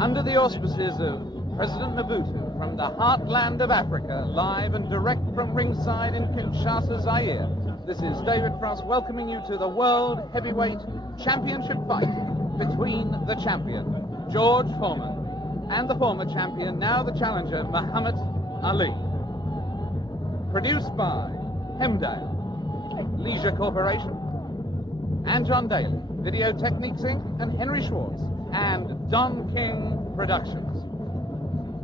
Under the auspices of President Mobutu from the heartland of Africa, live and direct from ringside in Kinshasa, Zaire, this is David Frost welcoming you to the World Heavyweight Championship fight between the champion, George Foreman, and the former champion, now the challenger, Muhammad Алі. Produced by Hemdale, Leisure Corporation, and John Daly, Video Techniques Inc., and Henry Schwartz, and Don King Productions.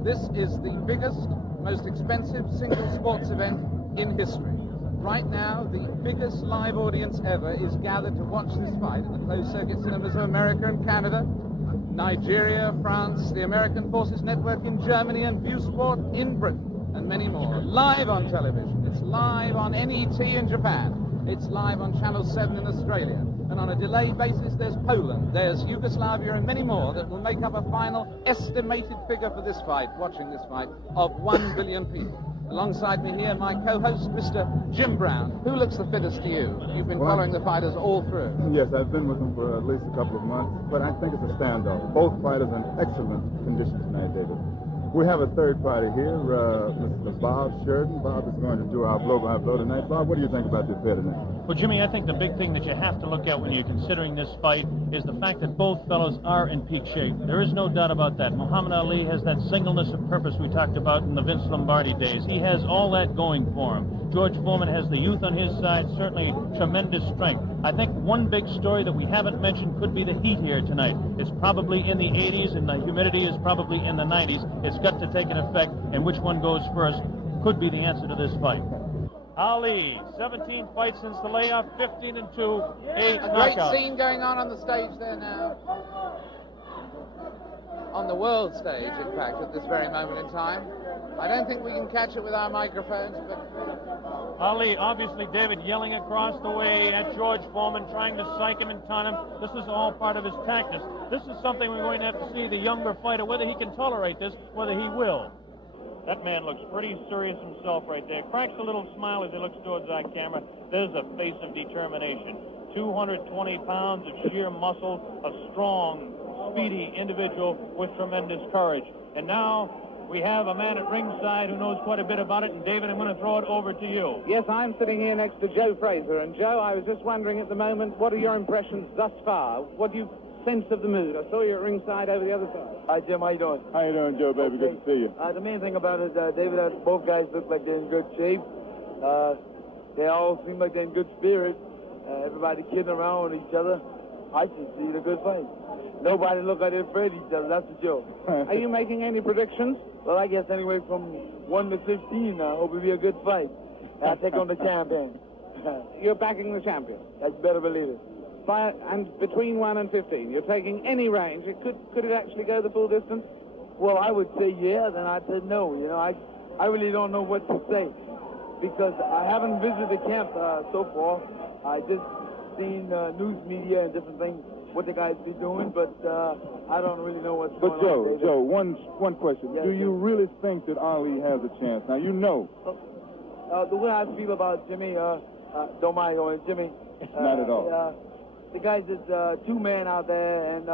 This is the biggest, most expensive single sports event in history. Right now, the biggest live audience ever is gathered to watch this fight in the closed-circuit cinemas of America and Canada, Nigeria, France, the American Forces Network in Germany, and View Sport in Britain, and many more. Live on television. It's live on NET in Japan. It's live on Channel 7 in Australia. And on a delayed basis, there's Poland, there's Yugoslavia, and many more that will make up a final estimated figure for this fight, watching this fight, of 1 billion people. Alongside me here, my co-host, Mr. Jim Brown. Who looks the fittest to you? You've been following the fighters all through. Yes, I've been with them for at least a couple of months, but I think it's a standout. Both fighters in excellent condition tonight, David. We have a third party here, Mr. Bob Sheridan. Bob is going to do our blow-by-blow tonight. Bob, what do you think about this fight tonight? Well, Jimmy, I think the big thing that you have to look at when you're considering this fight is the fact that both fellows are in peak shape. There is no doubt about that. Muhammad Алі has that singleness of purpose we talked about in the Vince Lombardi days. He has all that going for him. George Foreman has the youth on his side, certainly tremendous strength. I think one big story that we haven't mentioned could be the heat here tonight. It's probably in the 80s, and the humidity is probably in the 90s. It's got to take an effect, and which one goes first could be the answer to this fight. Алі, 17 fights since the layoff, 15-2, 8 knockouts. Great scene going on the stage there now. On the world stage, in fact, at this very moment in time. I don't think we can catch it with our microphones, but... Алі, obviously, David, yelling across the way at George Foreman, trying to psych him and taunt him. This is all part of his tactics. This is something we're going to have to see the younger fighter, whether he can tolerate this, whether he will. That man looks pretty serious himself right there. Cracks a little smile as he looks towards our camera. There's a face of determination. 220 pounds of sheer muscle, a strong, speedy individual with tremendous courage. And now we have a man at ringside who knows quite a bit about it. And David, I'm going to throw it over to you. Yes, I'm sitting here next to Joe Frazer. And Joe, I was just wondering at the moment, what are your impressions thus far? What do you sense of the mood? I saw you at ringside over the other side. Hi, Jim. How you doing? How you doing, Joe, baby? Okay. Good to see you. The main thing about it, David, both guys look like they're in good shape. They all seem like they're in good spirit. Everybody kidding around with each other. I should see a good fight. Nobody look like they're afraid of each other. That's a joke. Are you making any predictions? Well, I guess anyway from 1 to 15, I hope it'll be a good fight. I'll take on the champion. You're backing the champion. You better believe it. And between 1 and 15, you're taking any range. Could it actually go the full distance? Well, I would say yeah, then I said no. You know, I really don't know what to say because I haven't visited the camp so far. I just seen news media and different things, what the guys be doing, but I don't really know what's going on. But Joe, one question. Yes, do you really think that Алі has a chance? Now, you know. The way I feel about Jimmy, don't mind going, Jimmy. Not at all. The guy's just two-man out there, and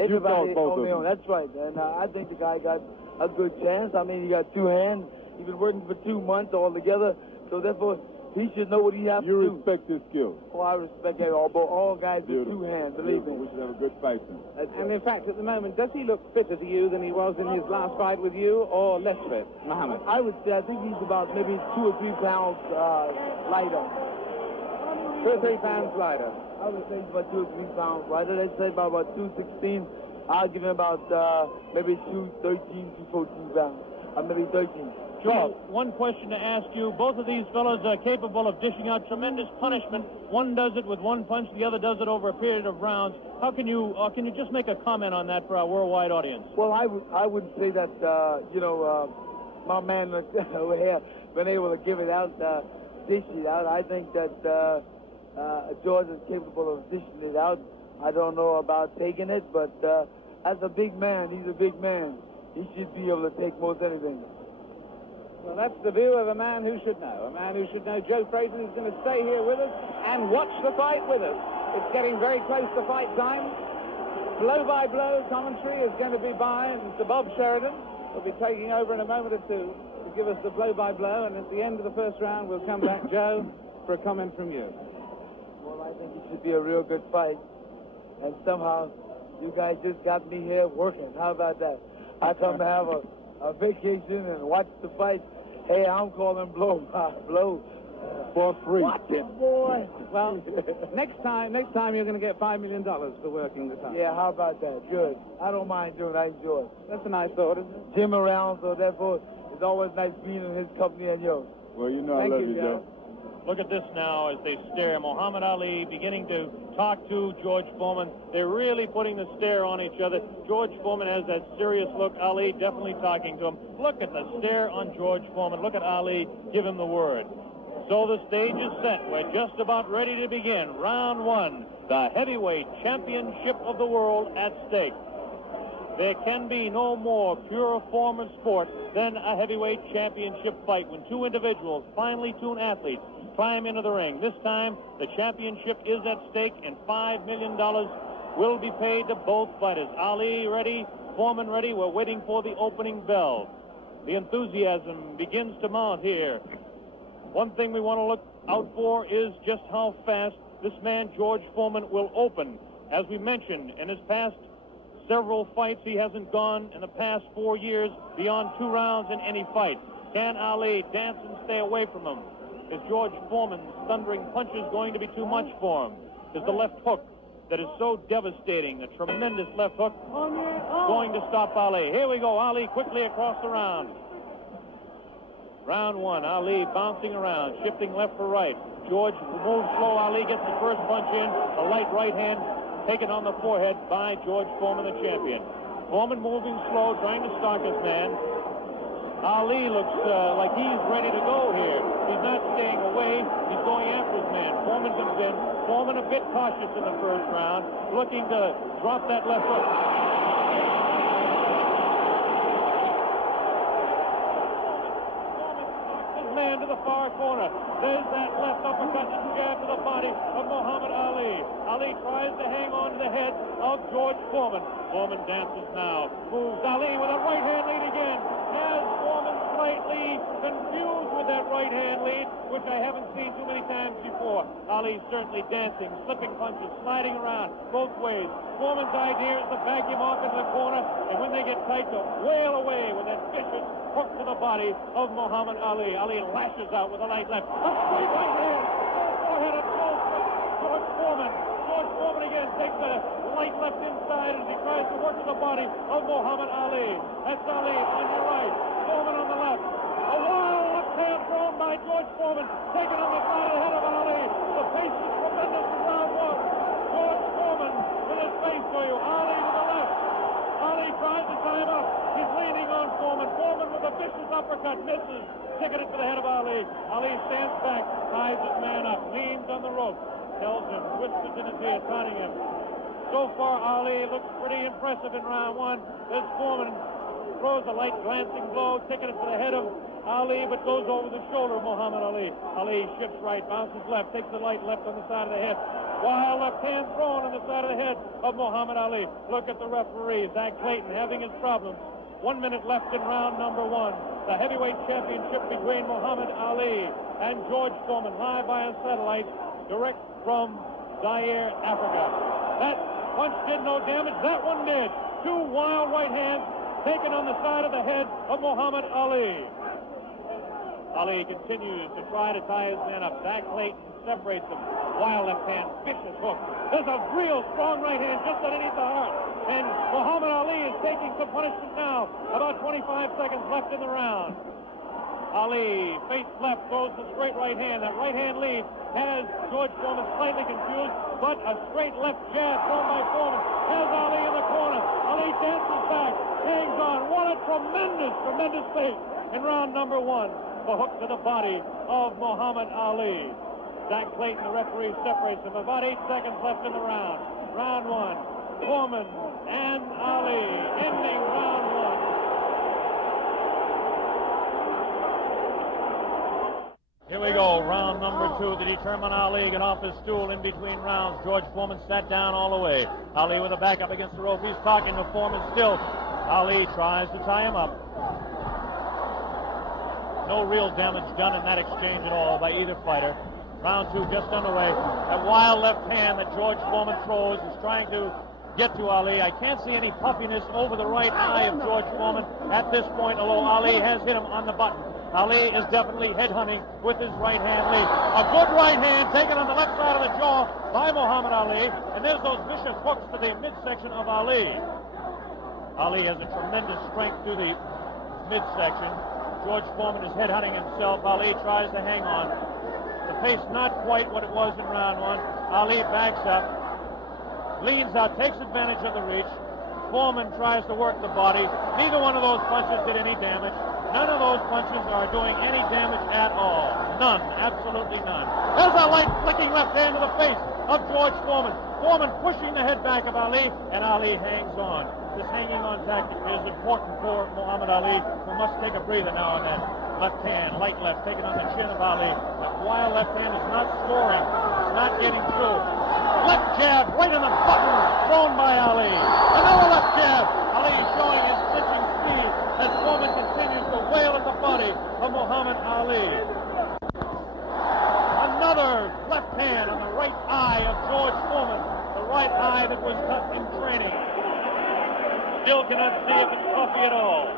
everybody on me on. That's right, and I think the guy got a good chance. I mean, he got two hands. He's been working for 2 months altogether, so therefore he should know what he has to do. You respect his skill. Oh, I respect all guys with two hands, believe me. We should have a good fight then. And in fact, at the moment, does he look fitter to you than he was in his last fight with you, or less fit, Muhammad? I would say I think he's about maybe 2 or 3 pounds lighter. 2 or 3 pounds lighter. I would say he's about 2 or 3 pounds lighter. They'd say about 216. I'll give him about maybe 213, 214 pounds. Maybe 13. Joe, one question to ask you. Both of these fellows are capable of dishing out tremendous punishment. One does it with one punch, the other does it over a period of rounds. How can you just make a comment on that for our worldwide audience? Well, I would say that, my man over here been able to give it out, dish it out. I think that George is capable of dishing it out. I don't know about taking it, but as a big man, he's a big man. He should be able to take most anything. Well, that's the view of a man who should know. A man who should know. Joe Frazer is going to stay here with us and watch the fight with us. It's getting very close to fight time. blow-by-blow commentary is going to be by Mr. Bob Sheridan. Will be taking over in a moment or two to give us the blow-by-blow, and at the end of the first round, we'll come back, Joe, for a comment from you. Well, I think it should be a real good fight, and somehow you guys just got me here working. How about that? I come to have a vacation and watch the fight. Hey, I'm calling blow For free. Watch it, boy. Well, next time you're going to get $5 million for working the time. Yeah, how about that? Good. I don't mind doing it. I enjoy it. That's a nice thought, isn't it? Jim around, so therefore it's always nice being in his company and yours. Well, you know Thank I love you, you, Joe. Joe. Look at this now as they stare. Muhammad Ali beginning to talk to George Foreman. They're really putting the stare on each other. George Foreman has that serious look. Ali definitely talking to him. Look at the stare on George Foreman. Look at Ali give him the word. So the stage is set. We're just about ready to begin. Round one, the heavyweight championship of the world at stake. There can be no more pure form of sport than a heavyweight championship fight when two individuals, finely tuned athletes, climb into the ring. This time, the championship is at stake, and $5 million will be paid to both fighters. Ali ready, Foreman ready. We're waiting for the opening bell. The enthusiasm begins to mount here. One thing we want to look out for is just how fast this man, George Foreman, will open. As we mentioned, in his past several fights, he hasn't gone in the past 4 years beyond 2 rounds in any fight. Can Ali dance and stay away from him? Is George Foreman's thundering punches going to be too much for him? Is the left hook that is so devastating, a tremendous left hook, going to stop Ali? Here we go, Ali quickly across the round. Round one, Ali bouncing around, shifting left for right. George moves slow. Ali gets the first punch in. A light right hand taken on the forehead by George Foreman, the champion. Foreman moving slow, trying to stalk his man. Ali looks like he's ready to go here. He's not staying away. He's going after his man. Foreman comes in. Foreman a bit cautious in the first round, looking to drop that left hook. Man to the far corner. There's that left uppercut and jab to the body of Muhammad Ali. Ali tries to hang on to the head of George Foreman. Foreman dances now. Moves Ali with a right hand lead again. Has Foreman slightly confused with that right hand lead, which I haven't seen too many times before. Ali certainly dancing, slipping punches, sliding around both ways. Foreman's idea is to back him off into the corner, and when they get tight, to wail away with that vicious hook to the body of Muhammad Ali. Ali lashes out with a light left. A straight right hand. Forehead of George Foreman. George Foreman again takes a light left inside as he tries to work to the body of Muhammad Ali. That's Ali on your right. Foreman on the left. A wild left hand thrown by George Foreman. Taken on the side of the head of Ali. The pace is tremendous in round one. George Foreman with his face for you. Ali to the left. Ali tries to time up. He's leaning on Foreman. Foreman with a vicious uppercut. Misses. Ticketed to the head of Ali. Ali stands back. Ties his man up. Leans on the rope. Tells him. Whispers in his ear. Taunting him. So far, Ali looks pretty impressive in round one. This Foreman throws a light glancing blow. Ticketed to the head of Ali, but goes over the shoulder of Muhammad Ali. Ali shifts right. Bounces left. Takes the light left on the side of the head. Wild left hand thrown on the side of the head of Muhammad Ali. Look at the referee, Zach Clayton, having his problems. 1 minute left in round number one. The heavyweight championship between Muhammad Ali and George Foreman, live via satellite, direct from Zaire, Africa. That punch did no damage. That one did. 2 wild right hands taken on the side of the head of Muhammad Ali. Ali continues to try to tie his man up. Zach Clayton separates him. Wild left hand, vicious hook. There's a real strong right hand just underneath the heart. And Muhammad Ali is taking some punishment now. About 25 seconds left in the round. Ali, face left, throws the straight right hand. That right hand lead has George Foreman slightly confused, but a straight left jab thrown by Foreman has Ali in the corner. Ali dances back, hangs on. What a tremendous, tremendous pace in round number one. The hook to the body of Muhammad Ali. Zach Clayton, the referee, separates him. About 8 seconds left in the round. Round one. Foreman and Ali ending round one. Here we go. go. Round number 2 to determine Ali. Get off his stool in between rounds. George Foreman sat down all the way. Ali with a back up against the rope. He's talking to Foreman still. Ali tries to tie him up. No real damage done in that exchange at all by either fighter. Round 2 just underway. That wild left hand that George Foreman throws is trying to get to Ali. I can't see any puffiness over the right eye of George Foreman at this point, although Ali has hit him on the button. Ali is definitely headhunting with his right hand lead. A good right hand taken on the left side of the jaw by Muhammad Ali, and there's those vicious hooks to the midsection of Ali. Ali has a tremendous strength through the midsection. George Foreman is headhunting himself. Ali tries to hang on. The pace not quite what it was in round 1. Ali backs up, leans out, takes advantage of the reach. Foreman tries to work the body. Neither one of those punches did any damage. None of those punches are doing any damage at all. None. Absolutely none. There's a light flicking left hand to the face of George Foreman. Foreman pushing the head back of Ali, and Ali hangs on. This hanging on tactic is important for Muhammad Ali, who must take a breather now and then. Left hand, light left, taken on the chin of Ali. That wild left hand is not scoring. It's not getting through. Left jab right in the button, thrown by Ali. Another left jab. Ali showing his pitching speed as Foreman continues to wail at the body of Muhammad Ali. Another left hand on the right eye of George Foreman, the right eye that was cut in training. Still cannot see if it's puffy at all.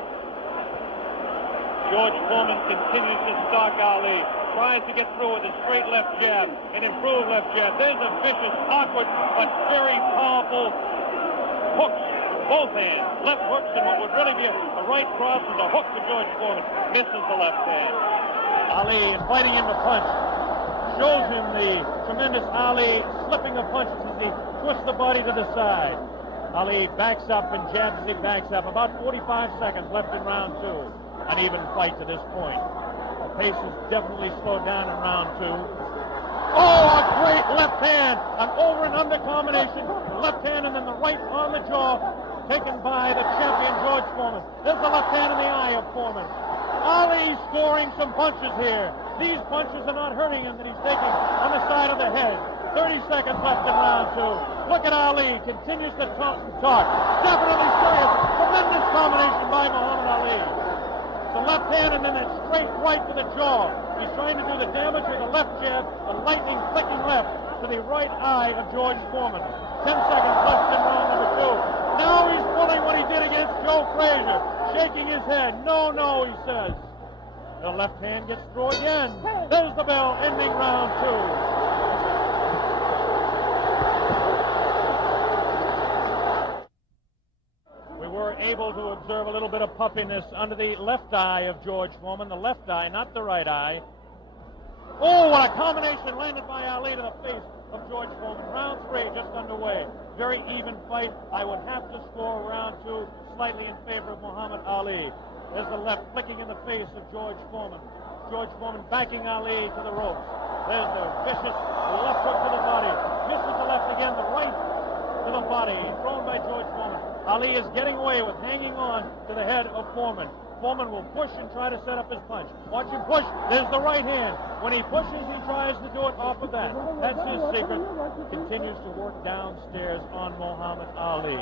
George Foreman continues to stalk Ali, tries to get through with a straight left jab, an improved left jab. There's a vicious, awkward, but very powerful hooks, both hands. Left hooks, and what would really be a right cross is a hook to George Foreman. Misses the left hand. Ali inviting him to punch. Shows him the tremendous Ali slipping of punches as he twists the body to the side. Ali backs up and jabs as he backs up. About 45 seconds left in round 2. An even fight to this point. The pace is definitely slowed down in round 2. Oh, a great left hand. An over and under combination. The left hand and then the right on the jaw. Taken by the champion George Foreman. There's the left hand in the eye of Foreman. Ali scoring some punches here. These punches are not hurting him that he's taking on the side of the head. 30 seconds left in round 2. Look at Ali. Continues to taunt and talk. Definitely serious. Tremendous combination by Muhammad Ali. The left hand and then that straight right to the jaw. He's trying to do the damage with the left jab, the lightning flicking left to the right eye of George Foreman. 10 seconds left in round number 2. Now he's pulling what he did against Joe Frazier, shaking his head. No, no, he says. The left hand gets through again. There's the bell, ending round 2. Able to observe a little bit of puffiness under the left eye of George Foreman, the left eye, not the right eye. Oh, what a combination landed by Ali to the face of George Foreman. Round 3 just underway. Very even fight. I would have to score round 2 slightly in favor of Muhammad Ali. There's the left flicking in the face of George Foreman. George Foreman backing Ali to the ropes. There's the vicious left hook to the body. Misses the left again, the right to the body. Thrown by George Foreman. Ali is getting away with hanging on to the head of Foreman. Foreman will push and try to set up his punch. Watch him push. There's the right hand. When he pushes, he tries to do it off of that. That's his secret. Continues to work downstairs on Muhammad Ali.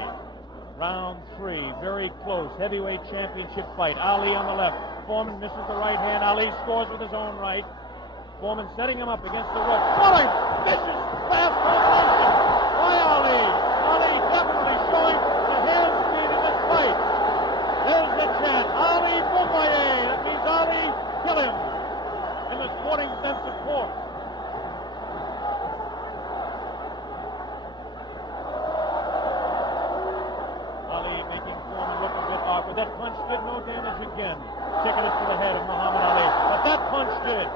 Round 3, very close. Heavyweight championship fight. Ali on the left. Foreman misses the right hand. Ali scores with his own right. Foreman setting him up against the rope. What a vicious fast combination by Ali. Ali definitely showing the hand speed in this fight. There's the chant. Ali Boubaye. That means Ali kill him in the sporting sense of course. Ali making Foreman look a bit awkward. That punch did no damage again. Taking it to the head of Muhammad Ali. But that punch did.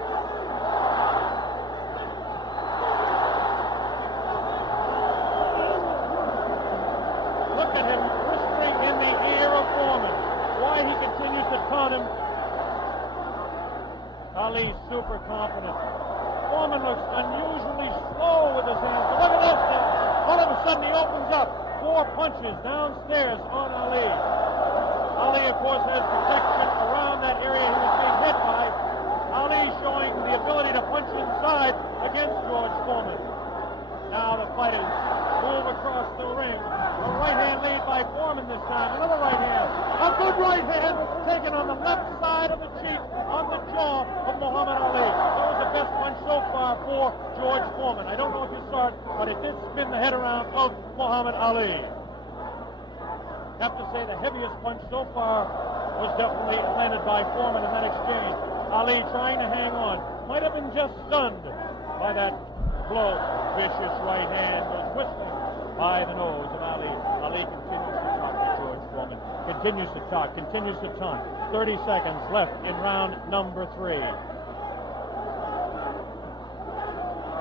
Look at him whispering in the ear of Foreman. Why he continues to taunt him. Ali super confident. Foreman looks unusually slow with his hands. But look at this now. All of a sudden he opens up. 4 punches downstairs on Ali. Ali, of course, has protection around that area he was being hit by. Ali showing the ability to punch inside against George Foreman. Now the fighters move across the ring. A right hand lead by Foreman this time. Another right hand. A good right hand taken on the left side of the cheek, on the jaw of Muhammad Ali. That was the best punch so far for George Foreman. I don't know if you saw it, but it did spin the head around of Muhammad Ali. Have to say the heaviest punch so far was definitely landed by Foreman in that exchange. Ali trying to hang on. Might have been just stunned by that blow. Vicious right hand was whistling by the nose of Ali. Ali continues to talk to George Foreman. Continues to talk, continues to taunt. 30 seconds left in round number 3.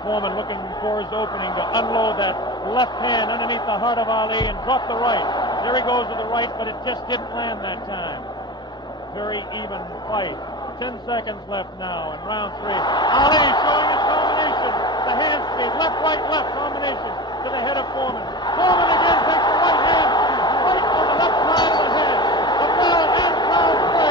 Foreman looking for his opening to unload that left hand underneath the heart of Ali and drop the right. There he goes with the right, but it just didn't land that time. Very even fight. 10 seconds left now in round 3. Ali showing his combination. The hand speed, left, combination to the head of Foreman. Foreman again takes the right hand, right on the left side of the head. The bell and round 3.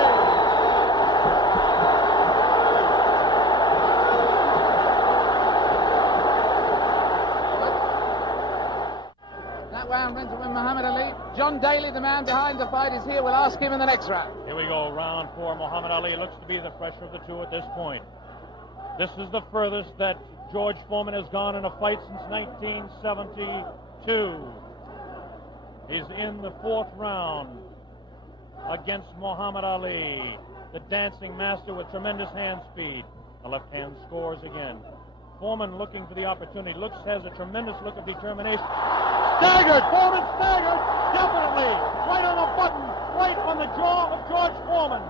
That round went to win Muhammad Ali. John Daly, the man behind the fight, is here. We'll ask him in the next round. Here we go, round 4. Muhammad Ali looks to be the fresher of the two at this point. This is the furthest that George Foreman has gone in a fight since 1972. He's in the 4th round against Muhammad Ali, the dancing master with tremendous hand speed. The left hand scores again. Foreman looking for the opportunity. Has a tremendous look of determination. Staggered! Foreman staggered! Definitely! Right on the button! Right on the jaw of George Foreman.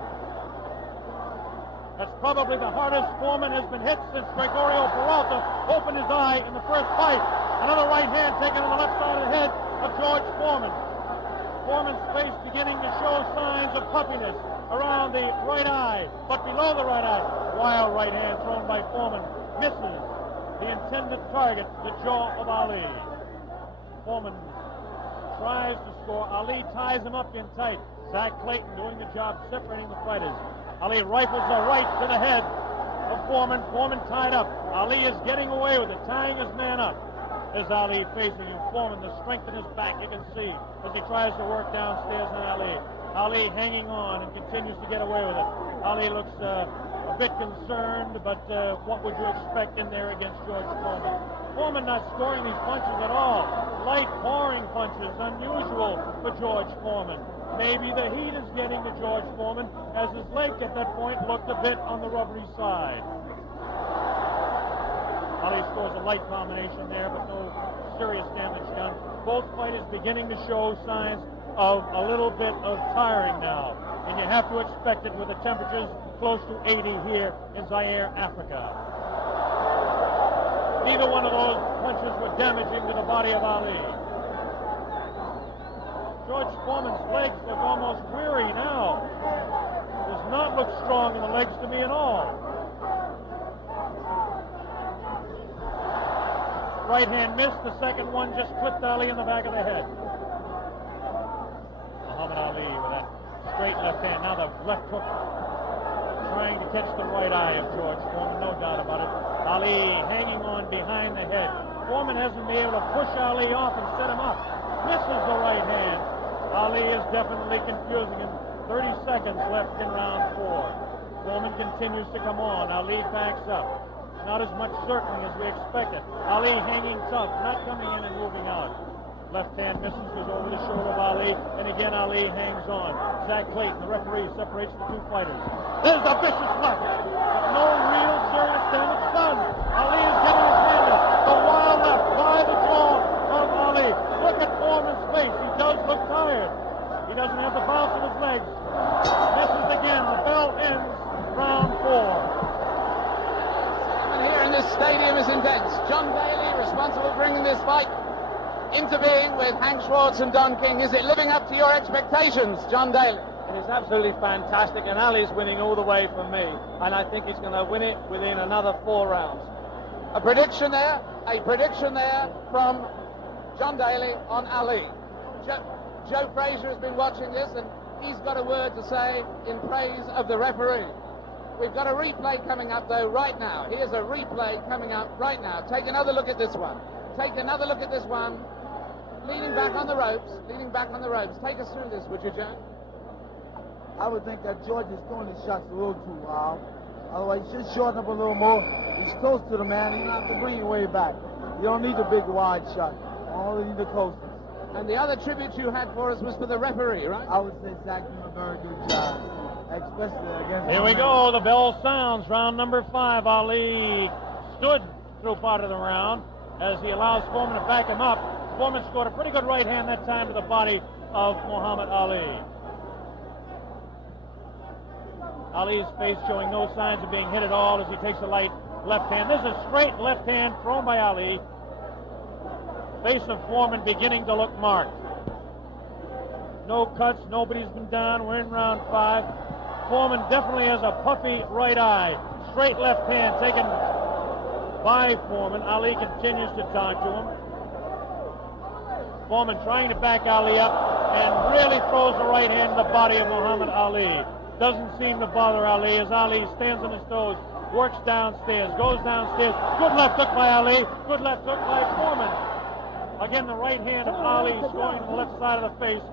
That's probably the hardest Foreman has been hit since Gregorio Peralta opened his eye in the first fight. Another right hand taken on the left side of the head of George Foreman. Foreman's face beginning to show signs of puffiness around the right eye, but below the right eye. Wild right hand thrown by Foreman misses the intended target, the jaw of Ali. Foreman tries to score. Ali ties him up in tight. Zach Clayton doing the job separating the fighters. Ali rifles a right to the head of Foreman. Foreman tied up. Ali is getting away with it, tying his man up. There's Ali facing him. Foreman, the strength in his back, you can see, as he tries to work downstairs on Ali. Ali hanging on and continues to get away with it. Ali looks a bit concerned, but what would you expect in there against George Foreman? Foreman not scoring these punches at all. Light, pouring punches, unusual for George Foreman. Maybe the heat is getting to George Foreman, as his leg at that point looked a bit on the rubbery side. Ali scores a light combination there, but no serious damage done. Both fighters beginning to show signs of a little bit of tiring now, and you have to expect it with the temperatures close to 80 here in Zaire, Africa. Neither one of those punches were damaging to the body of Ali. George Foreman's legs look almost weary now. Does not look strong in the legs to me at all. Right hand missed. The second one just clipped Ali in the back of the head. Muhammad Ali with that straight left hand. Now the left hook trying to catch the right eye of George Foreman, no doubt about it. Ali hanging on behind the head. Foreman hasn't been able to push Ali off and set him up. Misses the right hand. Ali is definitely confusing him. 30 seconds left in round 4. Foreman continues to come on. Ali backs up. Not as much circling as we expected. Ali hanging tough, not coming in and moving out. Left hand misses, goes over the shoulder of Ali, and again Ali hangs on. Zach Clayton, the referee, separates the two fighters. There's a vicious left. No real serious damage done. Ali is getting his hand up. The wild left by the jaw of Ali. Look at Foreman's face. He does look tired. He doesn't have the bounce of his legs. Misses again. The bell ends round 4. Here in this stadium is intense. John Daly, responsible for bringing this fight into being with Hank Schwartz and Don King. Is it living up to your expectations, John Daly? It is absolutely fantastic, and Ali's winning all the way from me, and I think he's going to win it within another 4 rounds. A prediction there from John Daly on Ali. Joe Frazier has been watching this, and he's got a word to say in praise of the referee. We've got a replay coming up, though, right now. Here's a replay coming up right now. Take another look at this one. Take another look at this one. Leaning back on the ropes. Leaning back on the ropes. Take us through this, would you, Joe? I would think that George is throwing his shots a little too wild. Otherwise, he should shorten up a little more. He's close to the man. You don't have to bring it way back. You don't need the big wide shot. You only need the closeness. And the other tribute you had for us was for the referee, right? I would say Zach doing a very good job, especially against. Here we go. The bell sounds. Round number 5. Ali stood through part of the round as he allows Foreman to back him up. Foreman scored a pretty good right hand that time to the body of Muhammad Ali. Ali's face showing no signs of being hit at all as he takes a light left hand. This is a straight left hand thrown by Ali. Face of Foreman beginning to look marked. No cuts, nobody's been down. We're in round 5. Foreman definitely has a puffy right eye. Straight left hand taken by Foreman. Ali continues to talk to him. Foreman trying to back Ali up and really throws the right hand in the body of Muhammad Ali. Doesn't seem to bother Ali as Ali stands on his toes, works downstairs, goes downstairs. Good left hook by Ali. Good left hook by Foreman. Again, the right hand of Ali is going to the left side of the face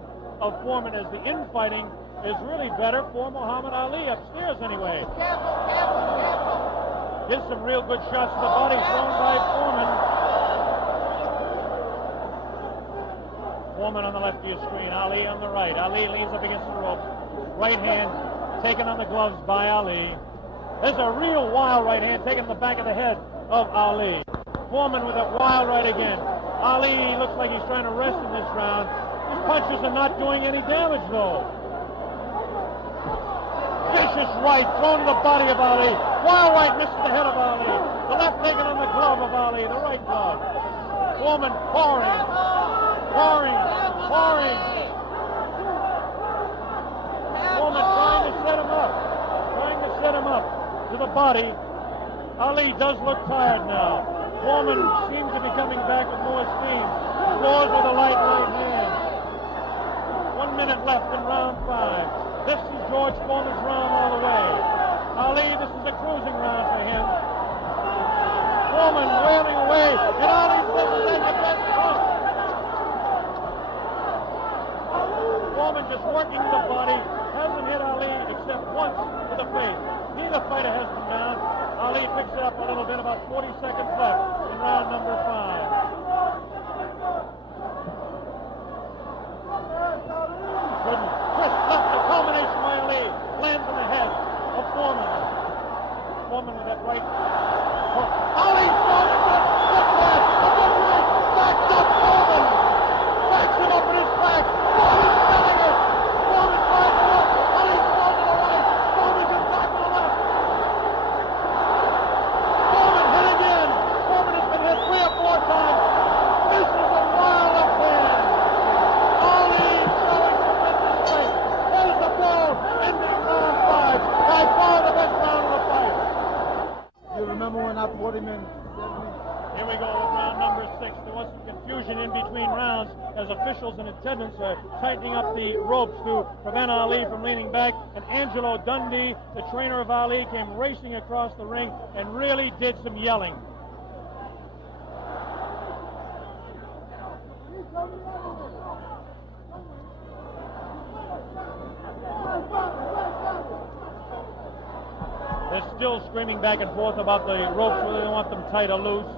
of Foreman as the infighting is really better for Muhammad Ali, upstairs anyway. Careful, careful, careful. Gets some real good shots to the body thrown by Foreman. Foreman on the left of your screen, Ali on the right. Ali leans up against the rope. Right hand taken on the gloves by Ali. There's a real wild right hand taken in the back of the head of Ali. Foreman with a wild right again. Ali looks like he's trying to rest in this round. His punches are not doing any damage, though. Vicious right thrown to the body of Ali. Wild right misses the head of Ali. The left taken on the glove of Ali, the right glove. Foreman pouring. Foreman trying to set him up to the body. Ali does look tired now. Foreman seems to be coming back with more steam. Scores with a light right hand. 1 minute left in round 5. This is George Foreman's round all the way. Ali, this is a cruising round for him. Foreman wailing away, and Ali says that's the best punch. Foreman just working the body, hasn't hit Ali except once to the face. Neither fighter has been down. Ali picks it up a little bit, about 40 seconds left in round number 5. Twist left, the combination by Ali, lands on the head of Foreman. Foreman with that right. Ali throws it, backs up Foreman. Backs him up in his back. Foreman's selling it. Foreman's trying to look. Ali throws it away. Foreman's in back on the left. Foreman hit again. Foreman has been hit 3 or 4 times. This is a wild left hand. Ali showing tremendous strength. There's the blow ending round 5. By far the best round of the fight. You remember when I fought him in 70? Here we go with round number 6. There was some confusion in between rounds as officials in attendance are tightening up the ropes to prevent Ali from leaning back. And Angelo Dundee, the trainer of Ali, came racing across the ring and really did some yelling. They're still screaming back and forth about the ropes, whether they want them tight or loose.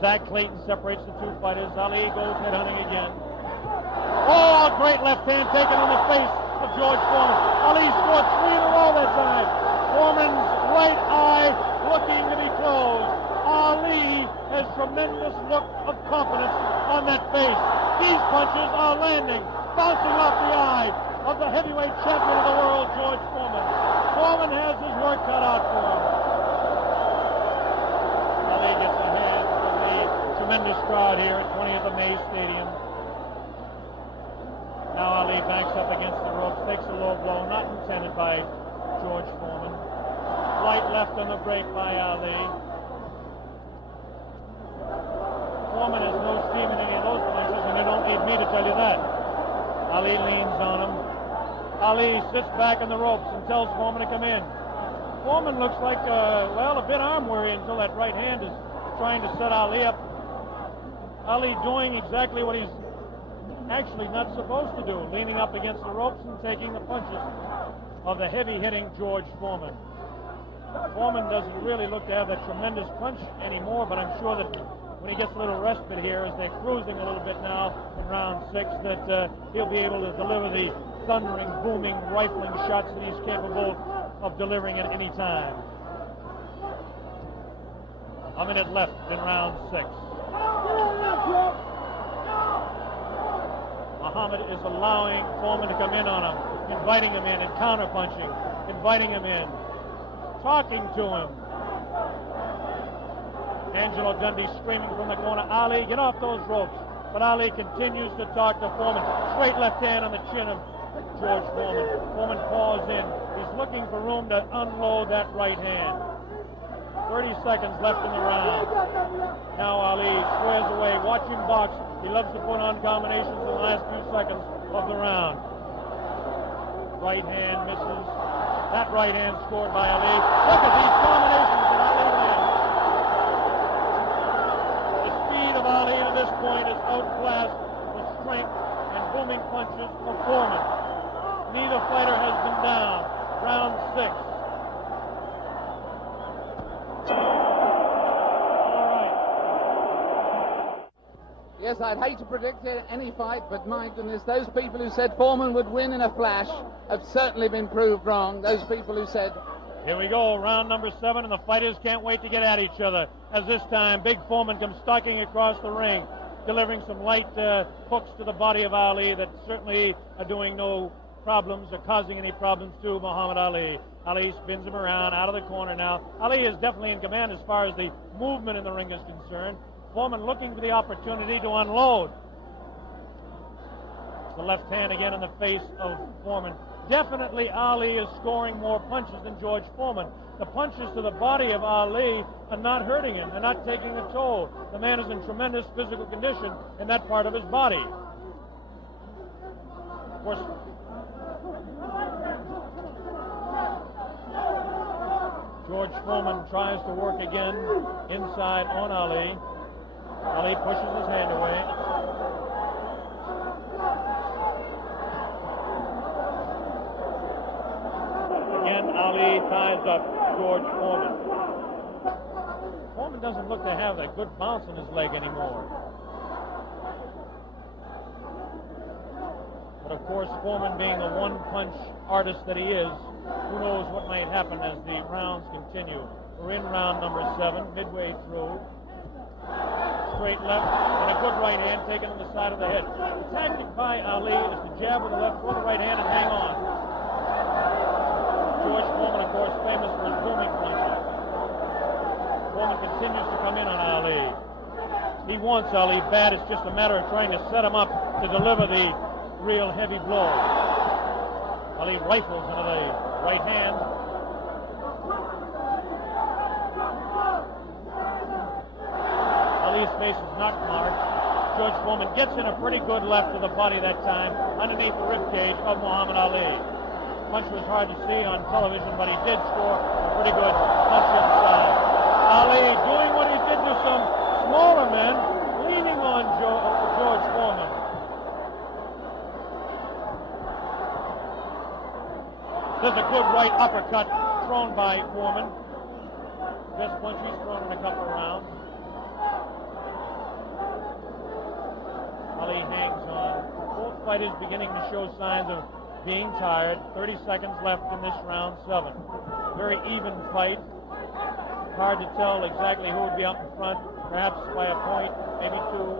Zach Clayton separates the two fighters. Ali goes headhunting again. Oh, great left hand taken on the face of George Foreman. Ali scored 3 in a row that time. Foreman's right eye looking to be closed. Ali has tremendous look of confidence on that face. These punches are landing, bouncing off the eye of the heavyweight champion of the world, George Foreman. Foreman has his work cut out for him. Ali gets a hand from the tremendous crowd here at 20th of May Stadium. Now Ali backs up against the ropes, takes a low blow, not intended by George Foreman. Light left on the break by Ali. Foreman has no steam in any of those places, and you don't need me to tell you that. Ali leans on him. Ali sits back on the ropes and tells Foreman to come in. Foreman looks like, well, a bit arm weary until that right hand is trying to set Ali up. Ali doing exactly what he's actually not supposed to do, leaning up against the ropes and taking the punches of the heavy-hitting George Foreman. Foreman doesn't really look to have that tremendous punch anymore, but I'm sure that when he gets a little respite here, as they're cruising a little bit now in round 6, that he'll be able to deliver the thundering, booming, rifling shots that he's capable of delivering at any time. A minute left in round 6. Muhammad is allowing Foreman to come in on him, inviting him in and counter-punching, inviting him in, talking to him. Angelo Dundee screaming from the corner, Ali, get off those ropes. But Ali continues to talk to Foreman. Straight left hand on the chin of George Foreman. Foreman paws in. He's looking for room to unload that right hand. 30 seconds left in the round. Now Ali squares away. Watch him box. He loves to put on combinations in the last few seconds of the round. Right hand misses. That right hand scored by Ali. Look at these combinations that Ali lands. The speed of Ali to this point is outclassed the strength and booming punches of Foreman. Neither fighter has been down. Round 6. Yes, I'd hate to predict any fight, but my goodness, those people who said Foreman would win in a flash have certainly been proved wrong. Those people who said... Here we go, round number 7, and the fighters can't wait to get at each other. As this time, Big Foreman comes stalking across the ring, delivering some light hooks to the body of Ali that certainly are doing no problems or causing any problems to Muhammad Ali. Ali spins him around, out of the corner now. Ali is definitely in command as far as the movement in the ring is concerned. Foreman looking for the opportunity to unload. The left hand again in the face of Foreman. Definitely Ali is scoring more punches than George Foreman. The punches to the body of Ali are not hurting him. They're not taking a toll. The man is in tremendous physical condition in that part of his body. Of course, George Foreman tries to work again inside on Ali. Ali pushes his hand away. Again, Ali ties up George Foreman. Foreman doesn't look to have that good bounce in his leg anymore. But of course, Foreman being the one-punch artist that he is, who knows what might happen as the rounds continue. We're in round number 7, midway through. Straight left and a good right hand taken on the side of the head. The tactic by Ali is to jab with the left, throw the right hand, and hang on. George Foreman, of course, famous for his booming punches. Foreman continues to come in on Ali. He wants Ali bad. It's just a matter of trying to set him up to deliver the real heavy blow. Ali rifles into the right hand. Ali's face is not marked. George Foreman gets in a pretty good left to the body that time, underneath the ribcage of Muhammad Ali. Punch was hard to see on television, but he did score a pretty good punch inside. Ali doing what he did to some smaller men, leaning on George Foreman. There's a good right uppercut thrown by Foreman. Best punch he's thrown in a couple of rounds. Ali hangs on. Both fighters beginning to show signs of being tired. 30 seconds left in this round 7. Very even fight. Hard to tell exactly who would be up in front. Perhaps by a point, maybe 2,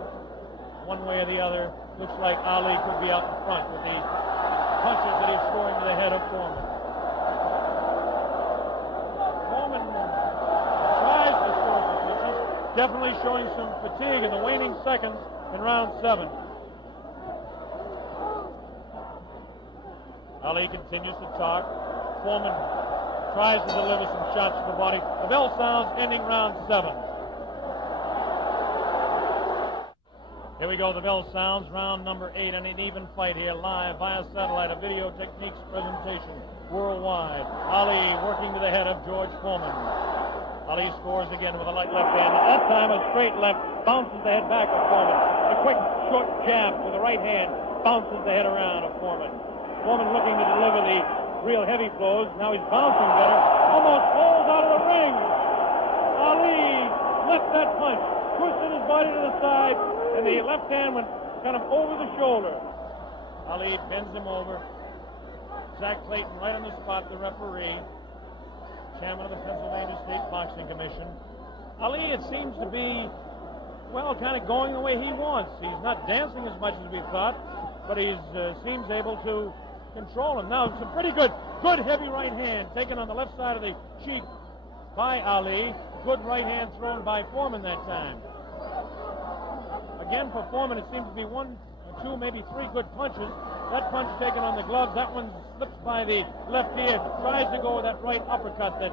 one way or the other. Looks like Ali could be out in front with the punches that he's scoring to the head of Foreman. Foreman tries to score some punches. Definitely showing some fatigue in the waning seconds in round 7. Ali continues to talk. Foreman tries to deliver some shots to the body. The bell sounds, ending round 7. Here we go, the bell sounds, round number 8, and an even fight here, live via satellite, a video techniques presentation worldwide. Ali working to the head of George Foreman. Ali scores again with a light left hand. That time a straight left, bounces the head back of Foreman. A quick short jab with the right hand, bounces the head around of Foreman. Foreman looking to deliver the real heavy blows. Now he's bouncing better. Almost falls out of the ring. Ali left that punch, twisted his body to the side, and the left hand went kind of over the shoulder. Ali bends him over. Zach Clayton right on the spot, the referee, chairman of the Pennsylvania State Boxing Commission. Ali, it seems to be, well, kind of going the way he wants. He's not dancing as much as we thought, but he seems able to control him. Now, it's a pretty good heavy right hand taken on the left side of the cheek by Ali. Good right hand thrown by Foreman that time. Again, for Foreman, it seems to be 1, 2, maybe 3 good punches. That punch taken on the glove, that one slips by the left ear, tries to go with that right uppercut that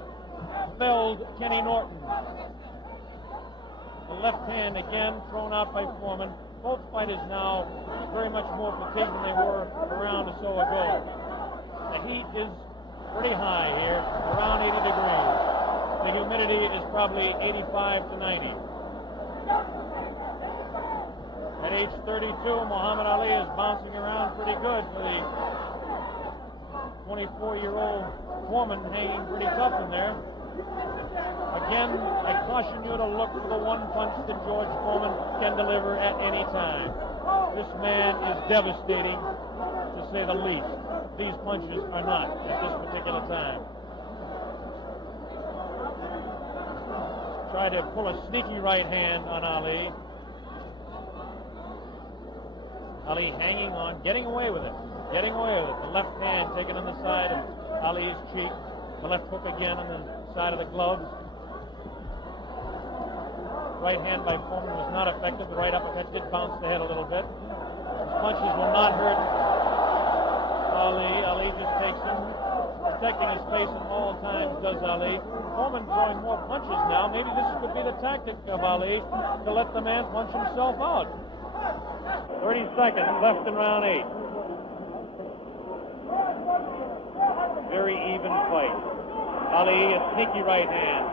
felled Kenny Norton. The left hand again thrown out by Foreman. Both fighters now very much more fatigued than they were a round or so ago. The heat is pretty high here, around 80 degrees. The humidity is probably 85 to 90. At age 32, Muhammad Ali is bouncing around pretty good for the 24-year-old Foreman, hanging pretty tough in there. Again, I caution you to look for the one punch that George Foreman can deliver at any time. This man is devastating, to say the least. These punches are not at this particular time. Try to pull a sneaky right hand on Ali. Ali hanging on, getting away with it. The left hand taken on the side of Ali's cheek. The left hook again on the side of the gloves. Right hand by Foreman was not effective. The right uppercut did bounce the head a little bit. His punches will not hurt Ali. Ali just takes him, protecting his face at all times, does Ali. Foreman throwing more punches now. Maybe this could be the tactic of Ali to let the man punch himself out. 30 seconds left in round 8. Very even fight. Ali, a sneaky right hand.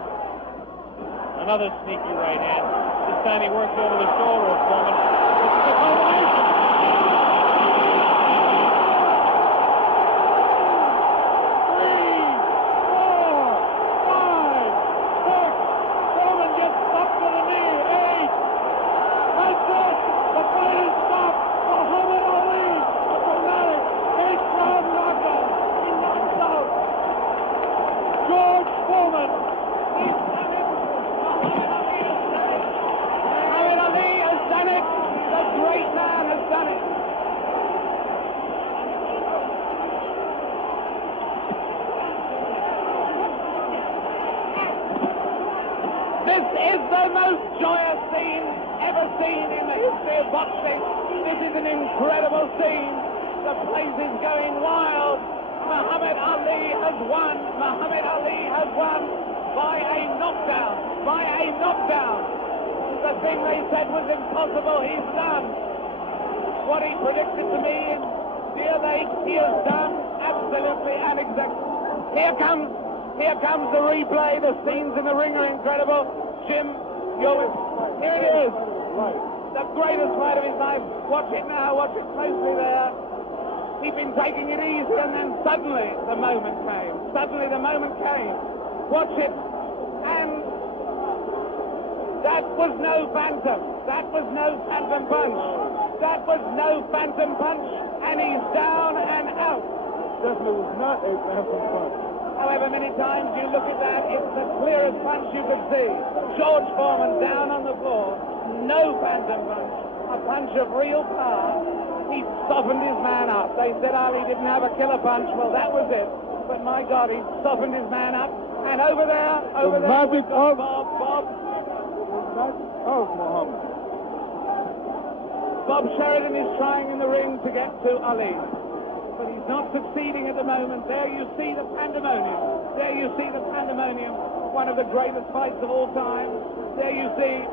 Another sneaky right hand. This time he works over the shoulder of Foreman. This is a combination. 3, 4, 5, 6. Foreman gets up to the knee. 8. That's it. The fight is stopped. Muhammad Ali, a dramatic 8-round knockout. He knocks out George Foreman. He's done it. Muhammad Ali has done it. The great man has done it. This is the most joyous scene ever seen in the history of boxing. This is an incredible scene. The place is going wild. Muhammad Ali has won. Muhammad Ali has won by a knockdown. By a knockdown. The thing they said was impossible, he's done. What he predicted to me in Deer Lake, he has done absolutely and exactly. Here comes the replay. The scenes in the ring are incredible. Jim, here it is. The greatest fight of his life. Watch it now, watch it closely there. He'd been taking it easy, and then suddenly the moment came. Watch it. And that was no phantom. That was no phantom punch. And he's down and out. Definitely was not a phantom punch. However many times you look at that, it's the clearest punch you could see. George Foreman down on the floor. No phantom punch. A punch of real power. He softened his man up. They said Ali didn't have a killer punch. Well, that was it. But my God, he softened his man up. And over there, magic of Bob. Muhammad. Bob Sheridan is trying in the ring to get to Ali. But he's not succeeding at the moment. There you see the pandemonium. One of the greatest fights of all time. There you see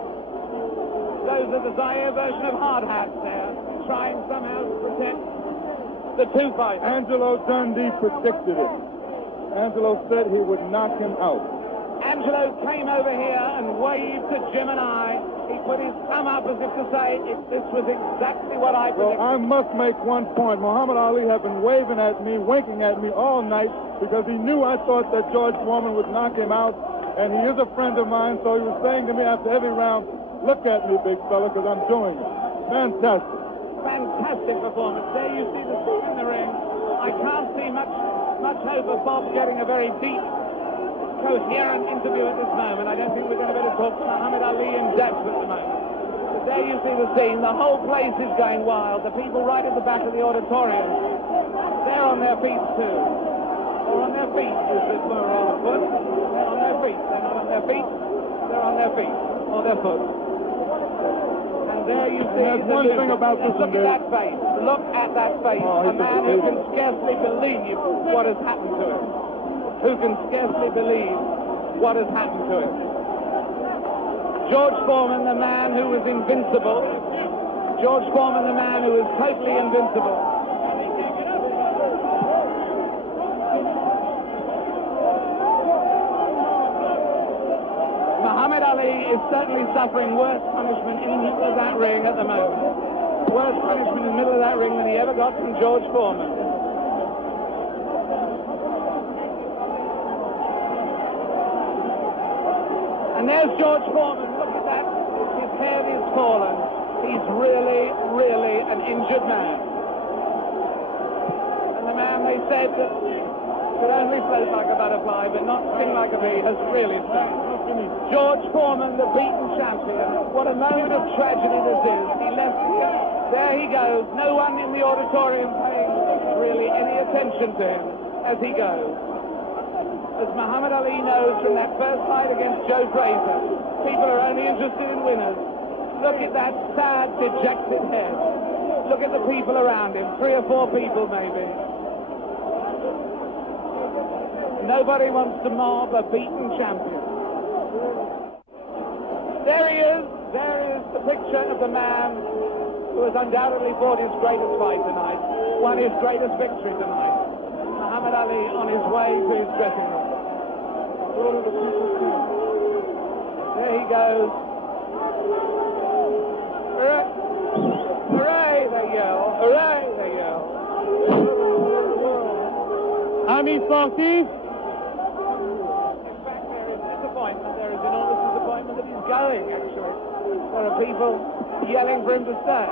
Those are the Zaire version of hard hats there, trying somehow to protect the two fighters. Angelo Dundee predicted it. Angelo said he would knock him out. Angelo came over here and waved to Jim and I. He put his thumb up as if to say, this was exactly what I predicted. Well, I must make one point. Muhammad Ali had been waving at me, winking at me all night because he knew I thought that George Foreman would knock him out, and he is a friend of mine, so he was saying to me after every round, look at me, big fella, because I'm doing it. Fantastic. Fantastic performance. There you see the scene in the ring. I can't see much hope of Bob getting a very deep, coherent interview at this moment. I don't think we're going to be able to talk to Muhammad Ali in depth at the moment. But there you see the scene. The whole place is going wild. The people right at the back of the auditorium, they're on their feet too. Or on their feet, if it's more on the foot. They're on their feet. They're not on their feet. They're on their feet. Or their foot. And there you see There's one thing about this look at that face. Look at that face. A man who can scarcely believe what has happened to him. Who can scarcely believe what has happened to him. George Foreman, the man who was invincible. George Foreman, the man who was totally invincible. Muhammad Ali is certainly suffering worse punishment in the middle of that ring at the moment. Worse punishment in the middle of that ring than he ever got from George Foreman. And there's George Foreman. Look at that. His head is fallen. He's really, really an injured man. And the man they said that could only float like a butterfly but not sting like a bee has really stung. George Foreman, the beaten champion. What a moment of tragedy this is. He left here. There he goes. No one in the auditorium paying really any attention to him as he goes. As Muhammad Ali knows from that first fight against Joe Frazier, people are only interested in winners. Look at that sad, dejected head. Look at the people around him. 3 or 4 people, maybe. Nobody wants to mob a beaten champion. There he is. There is the picture of the man who has undoubtedly fought his greatest fight tonight, won his greatest victory tonight. Muhammad Ali on his way to his dressing room. There he goes. Hooray, they yell. Hooray, they yell. Ami sorti. In fact, there is disappointment. There is enormous disappointment that he's going, actually. There are people yelling for him to stay.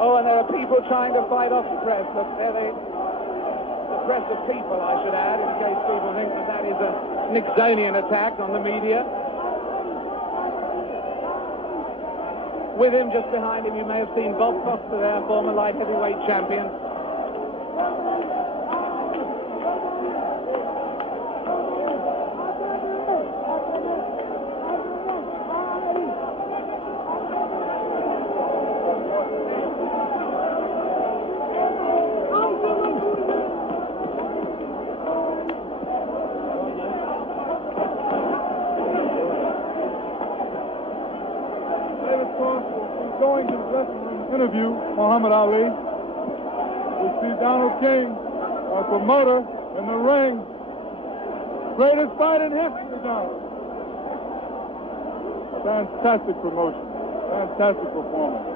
Oh, and there are people trying to fight off the press. Look, there they... The press of people, I should add, in case people think that that is a Nixonian attack on the media. With him, just behind him, you may have seen Bob Foster there, former light heavyweight champion. Going to the dressing room interview Muhammad Ali. We see Donald King, our promoter, in the ring. Greatest fight in history, Donald. Fantastic promotion. Fantastic performance.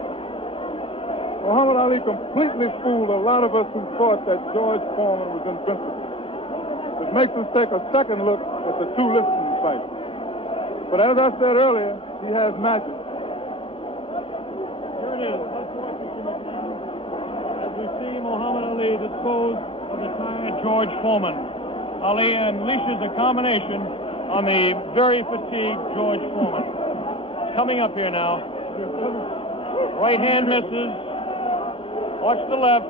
Muhammad Ali completely fooled a lot of us who thought that George Foreman was invincible. It makes us take a second look at the 2 listing fights. But as I said earlier, he has matches. As we see Muhammad Ali dispose of the tired George Foreman, Ali unleashes a combination on the very fatigued George Foreman. Coming up here now. Right hand misses. Watch the left.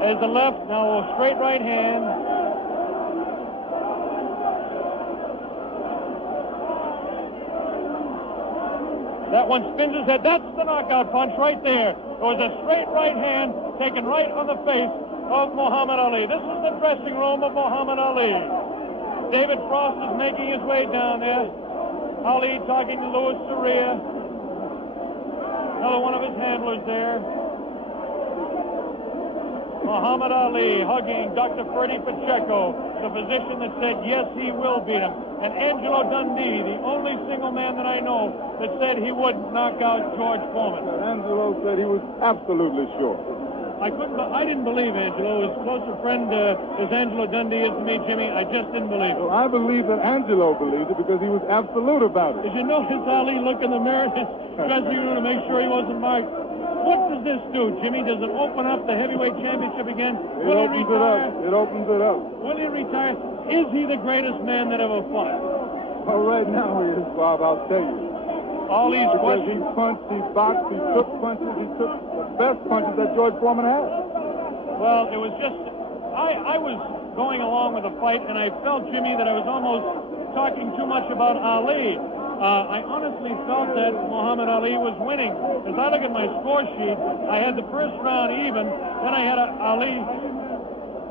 There's the left. Now a straight right hand. That one spins his head. That's the knockout punch right there. It was a straight right hand taken right on the face of Muhammad Ali. This is the dressing room of Muhammad Ali. David Frost is making his way down there. Ali talking to Louis Soria. Another one of his handlers there. Muhammad Ali hugging Dr. Freddie Pacheco, the physician that said, yes, he will beat him. And Angelo Dundee, the only single man that I know that said he would knock out George Foreman. Angelo said he was absolutely sure. I didn't believe Angelo. As close a friend as Angelo Dundee is to me, Jimmy, I just didn't believe it. Well, I believe that Angelo believed it because he was absolute about it. Did you notice Ali look in the mirror in his dressing room to make sure he wasn't marked? What does this do, Jimmy? Does it open up the heavyweight championship again? Will he retire? It opens it up. Will he retire? Is he the greatest man that ever fought? Well, right now he is, Bob, I'll tell you. All these Because questions. he punched, he boxed, he took punches, he took the best punches that George Foreman had. Well, it was just, I was going along with the fight, and I felt, Jimmy, that I was almost talking too much about Ali. I honestly felt that Muhammad Ali was winning. As I look at my score sheet, I had the first round even, then I had Ali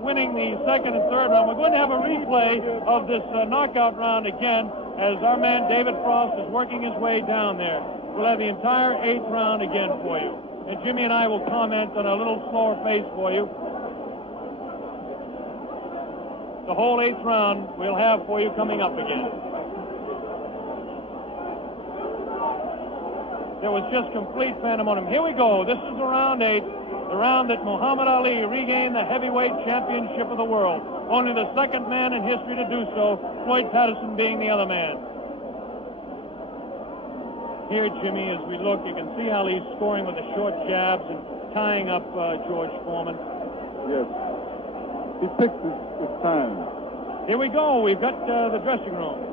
winning the second and third round. We're going to have a replay of this knockout round again as our man David Frost is working his way down there. We'll have the entire 8th round again for you. And Jimmy and I will comment on a little slower pace for you. The whole 8th round we'll have for you coming up again. There was just complete pandemonium. Here we go. This is the round 8. The round that Muhammad Ali regained the heavyweight championship of the world. Only the second man in history to do so, Floyd Patterson being the other man. Here, Jimmy, as we look, you can see Ali scoring with the short jabs and tying up George Foreman. Yes. He picked his time. Here we go. We've got the dressing room.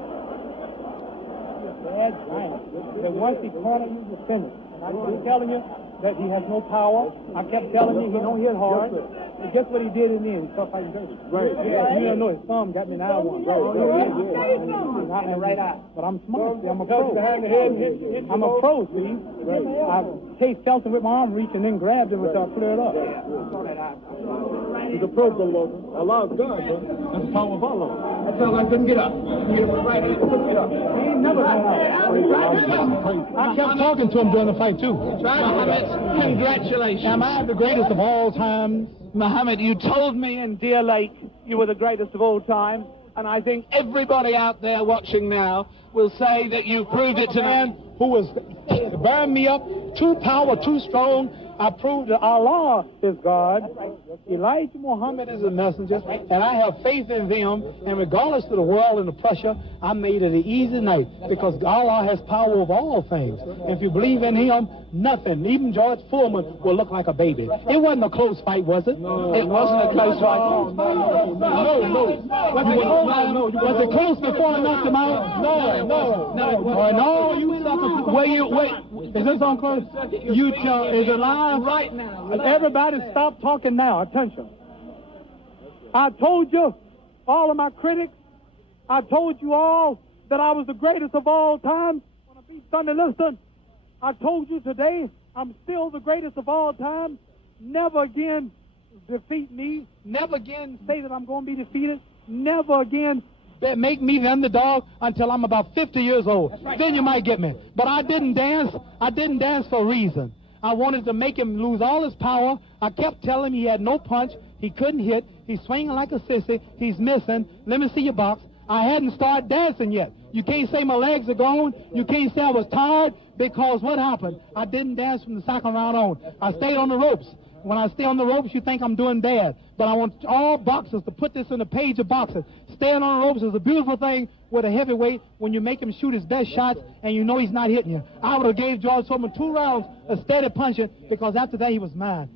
Bad time. That once he caught him, he was finished. And I kept telling you that he has no power. I kept telling you he don't hit hard. And guess what he did in the end? Tough fighting dirty. Right. Yeah, you don't know his thumb got me in eye one. Not in the right eye. But I'm smart. See, I'm a pro. I'm a pro, see. I chased Felton with my arm reach and then grabbed him until I cleared up. He's a pro, a lot of guns, huh? That's the power of Allah. I told him I couldn't get up. Get him right hand, couldn't get up. He ain't never been up. I kept talking to him during the fight, too. Mohammed, congratulations. Am I the greatest of all time? Mohammed, you told me in Deer Lake you were the greatest of all time, and I think everybody out there watching now will say that you proved it tonight. Who was bearing me up, too powerful, too strong. I proved that Allah is God. Elijah Muhammad is a messenger, and I have faith in them. And regardless of the world and the pressure, I made it an easy night because Allah has power over all things. And if you believe in Him, nothing, even George Foreman, will look like a baby. It wasn't a close fight, was it? No, it wasn't a close fight. No. Was it close before I knocked him out? No. You suffered. Wait. Is this on close? You tell. Is it live? Right now. Everybody stop talking now. Attention. I told you, all of my critics, I told you all that I was the greatest of all time when I beat Sonny Liston. I told you today I'm still the greatest of all time. Never again defeat me. Never again say that I'm going to be defeated. Never again make me the underdog until I'm about 50 years old. Right. Then you might get me. But I didn't dance. I didn't dance for a reason. I wanted to make him lose all his power. I kept telling him he had no punch. He couldn't hit. He's swinging like a sissy. He's missing. Let me see your box. I hadn't started dancing yet. You can't say my legs are gone. You can't say I was tired because what happened? I didn't dance from the second round on. I stayed on the ropes. When I stay on the ropes, you think I'm doing bad. But I want all boxers to put this in the page of boxing. Staying on the ropes is a beautiful thing with a heavyweight when you make him shoot his best shots and you know he's not hitting you. I would have gave George Foreman 2 rounds of steady punching because after that he was mine.